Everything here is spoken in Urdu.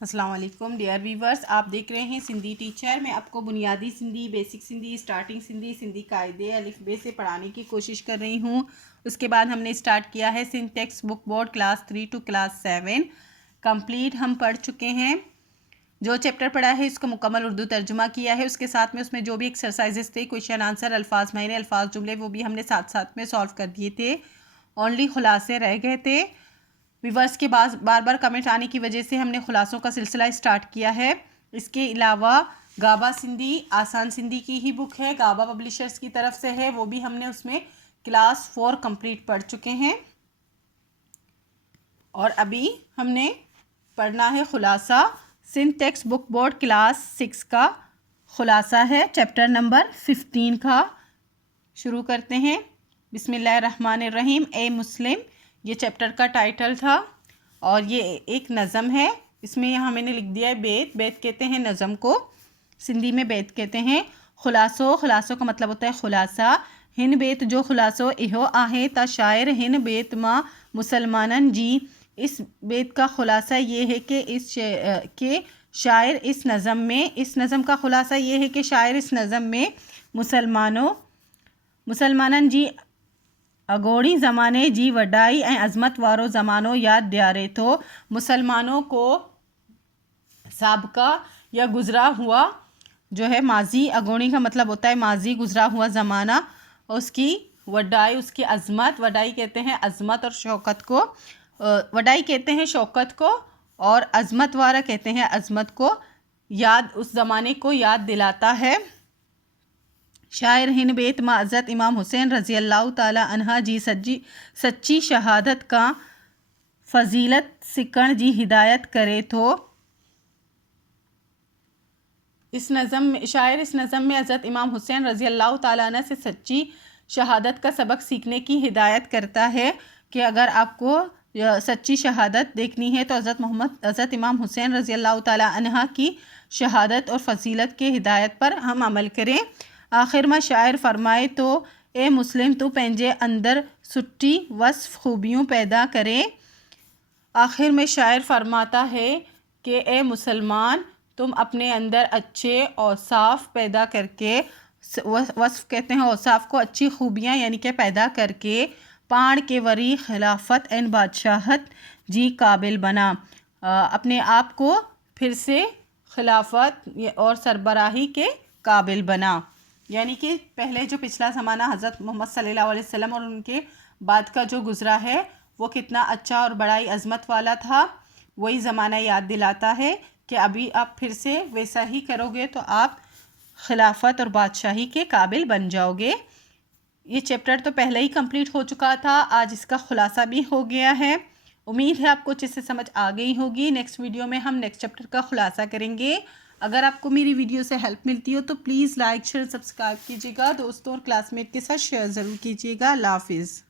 السلام علیکم ڈیئر ویورز، آپ دیکھ رہے ہیں سندھی ٹیچر۔ میں آپ کو بنیادی سندھی، بیسک سندھی، اسٹارٹنگ سندھی، سندھی قاعدے الف ب سے پڑھانے کی کوشش کر رہی ہوں۔ اس کے بعد ہم نے اسٹارٹ کیا ہے Sindh textbook board class 3 to class 7 complete ہم پڑھ چکے ہیں۔ جو چیپٹر پڑھا ہے اس کو مکمل اردو ترجمہ کیا ہے، اس کے ساتھ میں اس میں جو بھی ایکسرسائزز تھے، کویشچن آنسر، الفاظ معنی، الفاظ جملے، وہ بھی ہم نے ساتھ ساتھ میں سالو کر دیے تھے۔ اونلی خلاصے رہ گئے تھے۔ ویورس کے بعد بار بار کمنٹ آنے کی وجہ سے ہم نے خلاصوں کا سلسلہ اسٹارٹ کیا ہے۔ اس کے علاوہ گابا سندھی آسان سندھی کی ہی بک ہے، گابا پبلشرز کی طرف سے ہے، وہ بھی ہم نے اس میں کلاس 4 کمپلیٹ پڑھ چکے ہیں۔ اور ابھی ہم نے پڑھنا ہے خلاصہ Sindh textbook board class 6 کا خلاصہ ہے، چیپٹر نمبر 15 کا۔ شروع کرتے ہیں۔ بسم اللہ الرحمن الرحیم۔ اے مسلم، یہ چیپٹر کا ٹائٹل تھا اور یہ ایک نظم ہے۔ اس میں یہاں میں نے لکھ دیا ہے بیت۔ بیت کہتے ہیں نظم کو، سندھی میں بیت کہتے ہیں۔ خلاصو، خلاصوں کا مطلب ہوتا ہے خلاصہ۔ ہن بیت جو خلاصو اہو آہے تا شاعر ہن بیت ماں مسلمانن جی۔ اس بیت کا خلاصہ یہ ہے کہ شاعر اس نظم کا خلاصہ یہ ہے کہ شاعر اس نظم میں مسلمانن جی اگوڑی زمانے جی وڈائی اے عظمت وارو زمانو یاد دیارے تو مسلمانوں کو سابقہ یا گزرا ہوا جو ہے ماضی، اگوڑی کا مطلب ہوتا ہے ماضی، گزرا ہوا زمانہ، اس کی وڈائی، اس کی عظمت، وڈائی کہتے ہیں عظمت اور شوکت کو، وڈائی کہتے ہیں شوکت کو اور عظمت وارا کہتے ہیں عظمت کو، یاد اس زمانے کو یاد دلاتا ہے۔ شاعر ہن بیت ما حضرت امام حسین رضی اللہ تعالی عنہ جی سچی شہادت کا فضیلت سکھن جی ہدایت کرے تو شاعر اس نظم میں حضرت امام حسین رضی اللہ تعالیٰ عنہ سے سچی شہادت کا سبق سیکھنے کی ہدایت کرتا ہے کہ اگر آپ کو سچی شہادت دیکھنی ہے تو حضرت امام حسین رضی اللہ تعالیٰ عنہ کی شہادت اور فضیلت کے ہدایت پر ہم عمل کریں۔ آخر میں شاعر فرمائے تو اے مسلم تو پنجے اندر سٹی وصف خوبیوں پیدا کرے۔ آخر میں شاعر فرماتا ہے کہ اے مسلمان، تم اپنے اندر اچھے اوصاف پیدا کر کے، وصف کہتے ہیں اوصاف کو، اچھی خوبیاں یعنی کہ پیدا کر کے، پاڑ کے وری خلافت این بادشاہت جی قابل بنا، اپنے آپ کو پھر سے خلافت اور سربراہی کے قابل بنا۔ یعنی کہ پہلے جو پچھلا زمانہ حضرت محمد صلی اللہ علیہ وسلم اور ان کے بعد کا جو گزرا ہے وہ کتنا اچھا اور بڑائی عظمت والا تھا، وہی زمانہ یاد دلاتا ہے کہ ابھی آپ پھر سے ویسا ہی کرو گے تو آپ خلافت اور بادشاہی کے قابل بن جاؤ گے۔ یہ چیپٹر تو پہلے ہی کمپلیٹ ہو چکا تھا، آج اس کا خلاصہ بھی ہو گیا ہے۔ امید ہے آپ کو اچھے سے سمجھ آ گئی ہوگی۔ نیکسٹ ویڈیو میں ہم نیکسٹ چیپٹر کا خلاصہ کریں گے۔ اگر آپ کو میری ویڈیو سے ہیلپ ملتی ہو تو پلیز لائک، شیئر، سبسکرائب کیجیے گا، دوستوں اور کلاس میٹ کے ساتھ شیئر ضرور کیجیے گا۔ اللہ حافظ۔